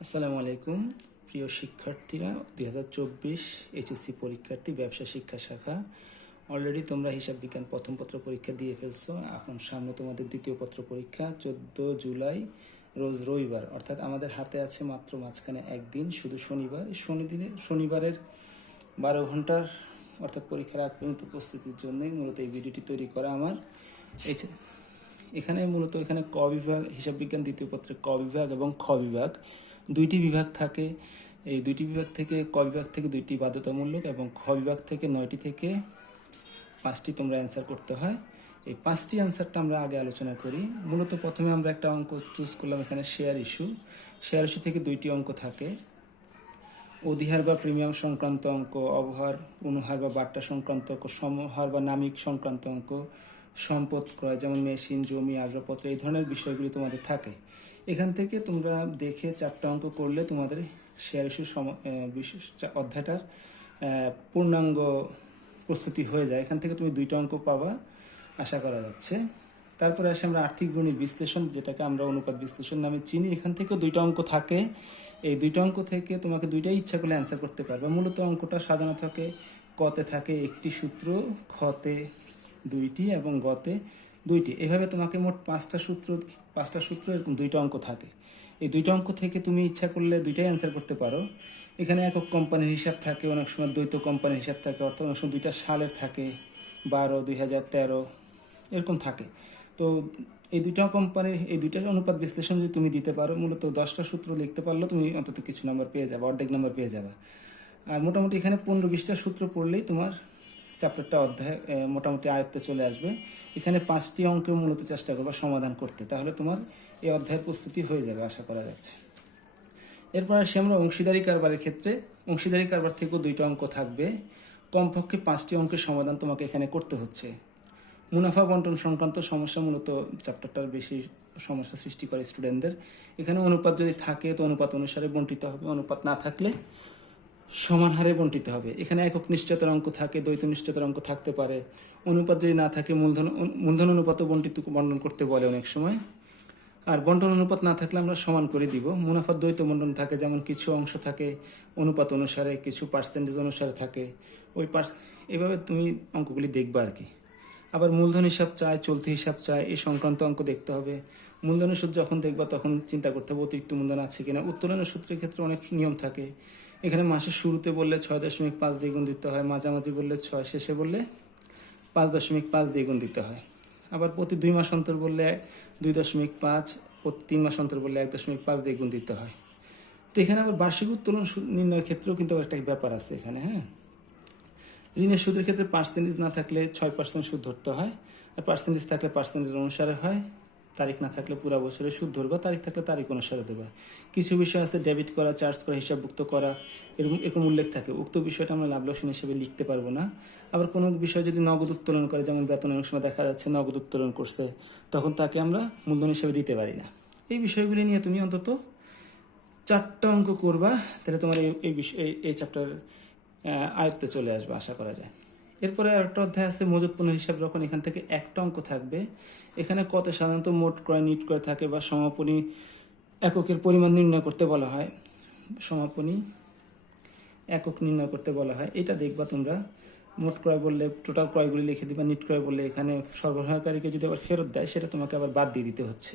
আসসালামু আলাইকুম প্রিয় শিক্ষার্থীরা, 2024 এইচএসসি পরীক্ষার্থী, ব্যবসা শিক্ষা শাখা। অলরেডি তোমরা হিসাব বিজ্ঞান প্রথম পত্র পরীক্ষা দিয়ে ফেলছো। এখন সামনে তোমাদের দ্বিতীয় পত্র পরীক্ষা 14 জুলাই, রোজ রবিবার, অর্থাৎ আমাদের হাতে আছে মাত্র মাঝখানে একদিন, শুধু শনিবার। শনিবারের 12 ঘন্টার অর্থাৎ পরীক্ষার আগ পর্যন্ত প্রস্তুতির জন্যই মূলত এই ভিডিওটি তৈরি করা আমার। এখানে ক বিভাগ, হিসাব বিজ্ঞান দ্বিতীয় পত্রে ক বিভাগ এবং খ বিভাগ, দুইটি বিভাগ থাকে। এই দুইটি বিভাগ থেকে ক বিভাগ থেকে 2টি বাধ্যতামূলক এবং খ বিভাগ থেকে 9টি থেকে 5টি তোমরা অ্যান্সার করতে হয়। এই 5টি অ্যান্সারটা আমরা আগে আলোচনা করি। মূলত প্রথমে আমরা একটা অঙ্ক চুজ করলাম, এখানে শেয়ার ইস্যু থেকে 2টি অঙ্ক থাকে। অধিহার বা প্রিমিয়াম সংক্রান্ত অঙ্ক, অবহার, অনুহার বা বাট্টা সংক্রান্ত অঙ্ক, সমহার বা নামিক সংক্রান্ত অঙ্ক, সম্পদ ক্রয় যেমন মেশিন, জমি, আসবাবপত্র, এই ধরনের বিষয়গুলি তোমাদের থাকে। এখান থেকে তোমরা দেখে 4টা অঙ্ক করলে তোমাদের শেয়ার ইস্যু অধ্যায়টার পূর্ণাঙ্গ প্রস্তুতি হয়ে যায়। এখান থেকে তুমি 2টা অঙ্ক পাবা আশা করা যাচ্ছে। তারপরে আসে আমরা আর্থিক গণিত বিশ্লেষণ, যেটাকে আমরা অনুপাত বিশ্লেষণ নামে চিনি। এখান থেকেও 2টা অঙ্ক থাকে। এই 2টা অঙ্ক থেকে তোমাকে 2টাই ইচ্ছা করলে অ্যান্সার করতে পারবে। মূলত অঙ্কটা সাজানো থাকে, কতে থাকে 1টি সূত্র, খতে 2টি এবং গতে 2টি। এভাবে তোমাকে মোট 5টা সূত্র এরকম 2টা অঙ্ক থাকে। এই 2টা অঙ্ক থেকে তুমি ইচ্ছা করলে 2টাই অ্যান্সার করতে পারো। এখানে একক কোম্পানির হিসাব থাকে, অনেক সময় দ্বৈত কোম্পানির হিসাব থাকে, অর্থাৎ অনেক সময় 2টা সালের থাকে, 12, 2013 এরকম থাকে। তো এই 2টা অনুপাত বিশ্লেষণ যদি তুমি দিতে পারো, মূলত 10টা সূত্র লিখতে পারলেও তুমি অন্তত কিছু নাম্বার পেয়ে যাবে, অর্ধেক নাম্বার পেয়ে যাবে। আর মোটামুটি এখানে 15-20টা সূত্র পড়লেই তোমার চ্যাপ্টারটা অধ্যায় মোটামুটি আয়ত্তে চলে আসবে। এখানে 5টি অঙ্ক মূলত চেষ্টা করবা সমাধান করতে, তাহলে তোমার এই অধ্যায়ের প্রস্তুতি হয়ে যাবে আশা করা যাচ্ছে। এরপর আসি আমরা অংশীদারি কারবারের ক্ষেত্রে। অংশীদারি কারবার থেকেও 2টা অঙ্ক থাকবে। কমপক্ষে 5টি অঙ্কের সমাধান তোমাকে এখানে করতে হচ্ছে। মুনাফা বন্টন সংক্রান্ত সমস্যা মূলত চ্যাপ্টারটার বেশি সমস্যা সৃষ্টি করে স্টুডেন্টদের। এখানে অনুপাত যদি থাকে তো অনুপাত অনুসারে বন্টিত হবে, অনুপাত না থাকলে সমান হারে বন্টিত হবে। এখানে একক নিশ্চয়তার অঙ্ক থাকে, দ্বৈত নিশ্চয়তার অঙ্ক থাকতে পারে। অনুপাত যদি না থাকে মূলধন অনুপাতও বন্টন করতে বলে অনেক সময়। আর বন্টন অনুপাত না থাকলে আমরা সমান করে দিব। মুনাফার দ্বৈত বন্টন থাকে, যেমন কিছু অংশ থাকে অনুপাত অনুসারে, কিছু পার্সেন্টেজ অনুসারে থাকে। এভাবে তুমি অঙ্কগুলি দেখবা আর কি। আবার মূলধন হিসাব চায়, চলতি হিসাব চায়, এই সংক্রান্ত অঙ্ক দেখতে হবে। মূলধনের সূত্র যখন দেখবা তখন চিন্তা করতে হবে অতিরিক্ত মূলধন আছে কিনা। উত্তোলনের সূত্রের ক্ষেত্রে অনেক নিয়ম থাকে। এখানে মাসের শুরুতে বললে 6.5 দিয়ে গুণ দিতে হয়, মাঝামাঝি বললে 6, শেষে বললে 5.5 দিয়ে গুণ দিতে হয়। আবার প্রতি 2 মাস অন্তর বললে 2.5, প্রতি 3 মাস অন্তর বললে 1.5 দিয়ে গুণ দিতে হয়। তো এখানে আবার বার্ষিক উত্তোলন নির্ণয়ের ক্ষেত্রেও কিন্তু একটা ব্যাপার আছে এখানে। ঋণের সুদের ক্ষেত্রে পার্সেন্টেজ না থাকলে 6% সুদ ধরতে হয়, আর পার্সেন্টেজ থাকলে পার্সেন্টেজ অনুসারে হয়। তারিখ না থাকলে পুরো বছরে সুদ ধরবা, তারিখ থাকলে তারিখ অনুসারে দেবা। কিছু বিষয় আছে ডেবিট করা, চার্জ করা, হিসাবভুক্ত করা, এরকম উল্লেখ থাকে। উক্ত বিষয়টা আমরা লাভ লোকসান হিসেবে লিখতে পারবো না। আবার কোনো বিষয় যদি নগদ উত্তোলন করে, যেমন বেতন অনেক সময় দেখা যাচ্ছে নগদ উত্তোলন করছে, তখন তাকে আমরা মূলধন হিসেবে দিতে পারি না। এই বিষয়গুলি নিয়ে তুমি অন্তত 4টা অঙ্ক করবা, তাহলে তোমার এই চ্যাপ্টার আয়ত্তে চলে আসবে আশা করা যায়। এরপরে আরেকটা অধ্যায় আছে মজুত পণ্য হিসাব রক্ষণ। এখান থেকে 1টা অঙ্ক থাকবে। এখানে কতে সাধারণত মোট ক্রয়, নিট ক্রয় থাকে বা সমাপনী এককের পরিমাণ নির্ণয় করতে বলা হয়। সমাপনী একক নির্ণয় করতে বলা হয়, এটা দেখবা তোমরা। মোট ক্রয় বললে টোটাল ক্রয়গুলি লিখে দিবা, নিট ক্রয় বললে এখানে সরবরাহকারীকে যদি আবার ফেরত দেয় সেটা তোমাকে আবার বাদ দিয়ে দিতে হচ্ছে।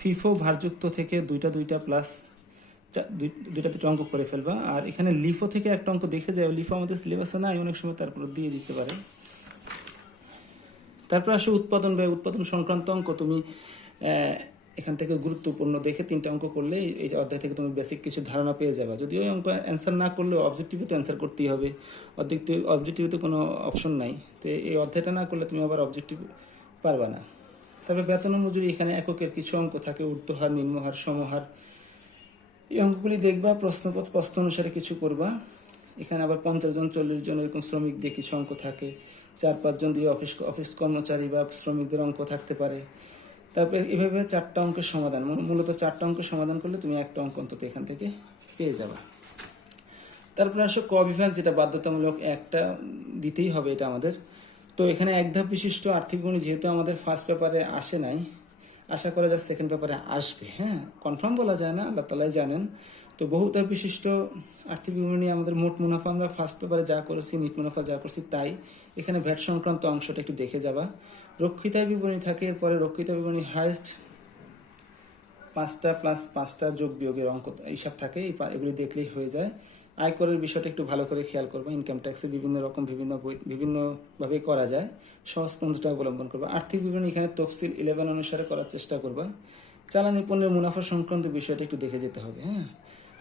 ফিফো ভারযুক্ত থেকে 2টা প্লাস 2টা অঙ্ক করে ফেলবা। আর এখানে লিফো থেকে একটা অঙ্ক দেখে যায়, লিফো আমাদের সিলেবাসে নাই, অনেক সময় তারপর দিয়ে দিতে পারে। তারপর আসে উৎপাদন ব্যয়, উৎপাদন সংক্রান্ত অঙ্ক। তুমি এখান থেকে গুরুত্বপূর্ণ দেখে 3টা অঙ্ক করলে এই অধ্যায় থেকে তুমি বেসিক কিছু ধারণা পেয়ে যাবে। যদিও এই অঙ্ক অ্যান্সার না করলেও অবজেক্টিভে তো অ্যান্সার করতেই হবে, অবজেক্টিভে তো কোনো অপশন নাই। তো এই অধ্যায়টা না করলে তুমি আবার অবজেক্টিভ পারবা না। তবে বেতন মজুরি, এখানে এককের কিছু অঙ্ক থাকে, ঊর্ধ্বহার, নিম্নহার, সমহার। এই অঙ্কগুলি দেখবা, প্রশ্ন অনুসারে কিছু করবা। এখানে আবার 50 জন 40 জন এরকম শ্রমিক দিয়ে কিছু অঙ্ক থাকে। 4-5 জন দিয়ে অফিস কর্মচারী বা শ্রমিকদের অঙ্ক থাকতে পারে। তারপর এভাবে 4টা অঙ্কের সমাধান, মূলত 4টা অঙ্কের সমাধান করলে তুমি 1টা অঙ্ক অন্তত এখান থেকে পেয়ে যাবে। তারপরে আসো ক বিভাগ, যেটা বাধ্যতামূলক, একটা দিতেই হবে এটা আমাদের। তো এখানে 1 ধাপ বিশিষ্ট আর্থিক গণিত যেহেতু আমাদের ফার্স্ট পেপারে আসে নাই, আশা করা যায় সেকেন্ড পেপারে আসবে। হ্যাঁ, কনফার্ম বলা যায় না, আল্লাহ তালাই জানেন। তো বহুতায় বিশিষ্ট আর্থিক বিবরণী আমাদের মোট মুনাফা আমরা ফার্স্ট পেপারে যা করেছি, নিট মুনাফা যা করছি তাই। এখানে ভ্যাট সংক্রান্ত অংশটা একটু দেখে যাবা। রক্ষিতা বিবরণী থাকে, এরপরে রক্ষিতা বিবরণী হাইস্ট 5টা প্লাস 5টা যোগ বিয়োগের অঙ্ক এইসব থাকে, এগুলি দেখলেই হয়ে যায়। আয়করের বিষয়টা একটু ভালো করে খেয়াল করবে। ইনকাম ট্যাক্সের বিভিন্ন রকম বিভিন্নভাবে করা যায়, সহজ পন্থাটা অবলম্বন করবে। আর্থিক বিবরণী এখানে তফসিল 11 অনুসারে করার চেষ্টা করবা। চালানি পণ্যের মুনাফা সংক্রান্ত বিষয়টা একটু দেখে যেতে হবে। হ্যাঁ,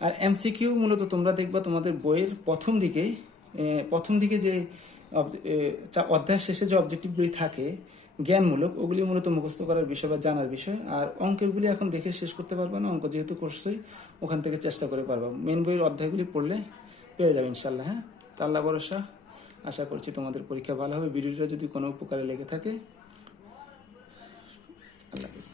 আর এমসিকিউ মূলত তোমরা দেখবা তোমাদের বইয়ের প্রথম দিকে যে অধ্যায়ের শেষে যে অবজেক্টিভগুলি থাকে জ্ঞানমূলক, ওগুলি মূলত মুখস্থ করার বিষয় বা জানার বিষয়। আর অঙ্কেরগুলি এখন দেখে শেষ করতে পারবা না, অঙ্ক যেহেতু করছোই ওখান থেকে চেষ্টা করে পারবা। মেন বইয়ের অধ্যায়গুলি পড়লে পেরে যাবে ইনশাল্লাহ। হ্যাঁ, তা আল্লাহ ভরসা, আশা করছি তোমাদের পরীক্ষা ভালো হবে। ভিডিওটা যদি কোনো উপকারে লেগে থাকে, আল্লাহ হাফিজ।